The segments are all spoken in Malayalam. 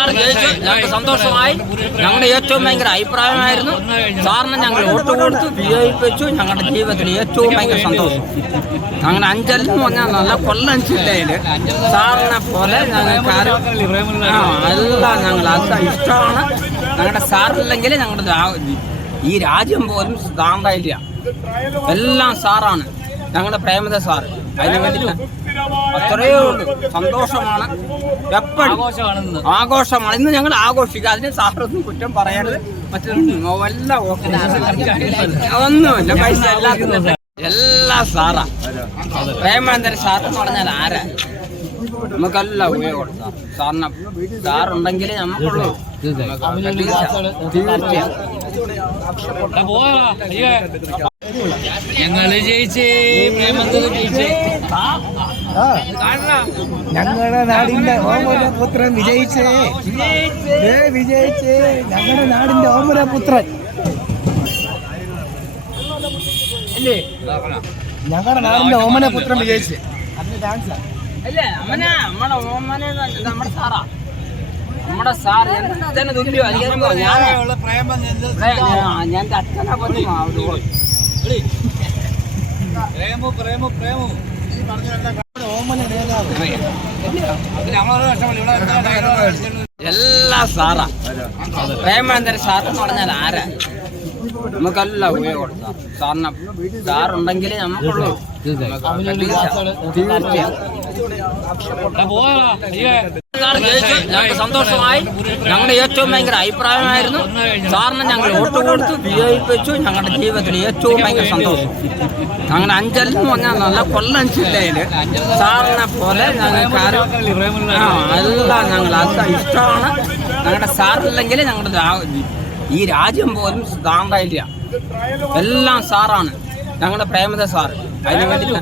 സാർ ജയിച്ചു, ഞങ്ങൾക്ക് സന്തോഷമായി. ഞങ്ങളുടെ ഏറ്റവും ഭയങ്കര അഭിപ്രായമായിരുന്നു. സാറിന് ഞങ്ങൾ വോട്ട് കൊടുത്തു, വിജയിപ്പിച്ചു. ഞങ്ങളുടെ ജീവിതത്തിൽ ഏറ്റവും ഭയങ്കര സന്തോഷം. അങ്ങനെ അഞ്ചൽ എന്ന് പറഞ്ഞാൽ നല്ല കൊല്ലം ജില്ലയിൽ സാറിനെ പോലെ ഞങ്ങൾക്ക് എല്ലാം ഞങ്ങൾ അത് ഇഷ്ടമാണ്. ഞങ്ങളുടെ സാറില്ലെങ്കിൽ ഞങ്ങളുടെ ഈ രാജ്യം പോലും താണ്ടായില്ല. എല്ലാം സാറാണ്, ഞങ്ങളുടെ പ്രേമദ സാർ. അതിന് വേണ്ടിയിട്ട് അത്രയേ ഉള്ളൂ. സന്തോഷമാണ്, എപ്പോഴും ആഘോഷമാണ്. ഇന്ന് ഞങ്ങൾ ആഘോഷിക്കുക. അതിന് സാറൊന്നും കുറ്റം പറയരുത്. മറ്റൊന്നും ഒന്നുമില്ല, പൈസ എല്ലാത്തിനും എല്ലാം സാറാ. പ്രേമേന്ദ്രൻ സാർ എന്ന് പറഞ്ഞാൽ ആരാ? നമുക്കെല്ലാം ഉപയോഗം സാറിന്. സാറുണ്ടെങ്കിലേ നമുക്കുള്ളൂ. ഞങ്ങള് ജയിച്ചേ, ഞങ്ങളുടെ നാടിന്റെ ഓമനപുത്രൻ വിജയിച്ചേ, വിജയിച്ചേ. ഞങ്ങളുടെ നാടിന്റെ ഓമനപുത്രൻ അല്ലേ? ഞങ്ങളുടെ നാടിന്റെ ഓമനപുത്രൻ വിജയിച്ചേ. അല്ലേ നമ്മുടെ ഓമന നമ്മുടെ സാറാ. നമ്മുടെ സാർ തന്നെ തുല്യോ. ഞാൻ അച്ഛനെ പറഞ്ഞു എല്ലാ സാറാ. പ്രേമേന്ദ്രൻ സാർ എന്ന് പറഞ്ഞാൽ ആരാ? നമുക്കെല്ലാം ഉപയോഗം സാറിന്. സാറുണ്ടെങ്കിലേ നമുക്കുള്ളൂ. സാർ ജയിച്ചു, ഞങ്ങൾക്ക് സന്തോഷമായി. ഞങ്ങളുടെ ഏറ്റവും ഭയങ്കര അഭിപ്രായമായിരുന്നു. സാറിന് ഞങ്ങൾ വോട്ട് കൊടുത്തു, വിജയിപ്പിച്ചു. ഞങ്ങളുടെ ജീവിതത്തിൽ ഏറ്റവും ഭയങ്കര സന്തോഷം. ഞങ്ങളുടെ അഞ്ചൽ എന്ന് പറഞ്ഞാൽ നല്ല കൊല്ലം ജില്ലയിൽ സാറിനെ പോലെ ഞങ്ങൾക്ക് എല്ലാം ഞങ്ങൾ അത് ഇഷ്ടമാണ്. ഞങ്ങളുടെ സാറില്ലെങ്കിൽ ഞങ്ങളുടെ ഈ രാജ്യം പോലും താണ്ടായില്ല. എല്ലാം സാറാണ്, ഞങ്ങളുടെ പ്രേമദ സാർ. അതിന് വേണ്ടിയിട്ട്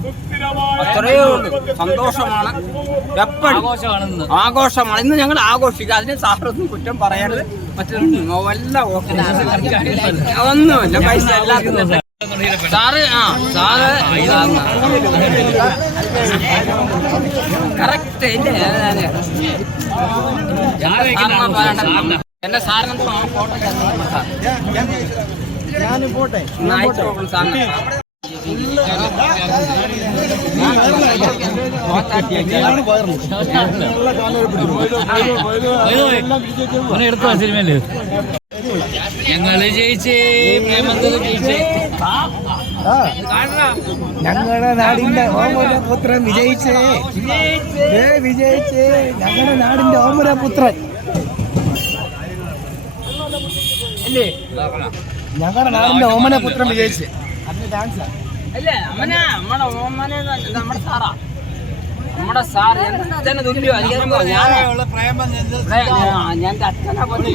അത്രയേ ഉള്ളൂ. സന്തോഷമാണ്, എപ്പോഴും ആഘോഷമാണ്. ഇന്ന് ഞങ്ങൾ ആഘോഷിക്കുക. അതിന് സാറൊന്നും കുറ്റം പറയരുത്. മറ്റൊന്നും ഒന്നുമില്ല, പൈസ എല്ലാത്തിനും സാറ്. സാറ് കറക്റ്റ് എന്റെ സാറിന് ഫോട്ടോ ഞാനും പോട്ടെ. സാറിന് എടുത്ത സിനിമയില് ഞങ്ങള് ജയിച്ചേ, ഞങ്ങളുടെ നാടിന്റെ ഓമനപുത്രൻ വിജയിച്ചേ, വിജയിച്ചേ. ഞങ്ങളുടെ നാടിന്റെ ഓമനപുത്രൻ അല്ലേ? ഞങ്ങളുടെ നാടിന്റെ ഓമനപുത്രൻ വിജയിച്ചേ. അല്ലേ നമ്മുടെ ഓമന നമ്മുടെ സാറാ. നമ്മുടെ സാർ തന്നെ തുല്യോ. ഞാൻ അച്ഛനെ പറഞ്ഞു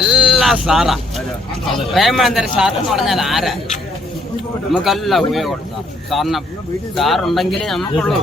എല്ലാ സാറാ. പ്രേമേന്ദ്രൻ സാർ എന്ന് പറഞ്ഞാൽ ആരാ? നമുക്കെല്ലാം ഉപയോഗം സാറിന്. സാറുണ്ടെങ്കിലേ നമുക്കുള്ളൂ.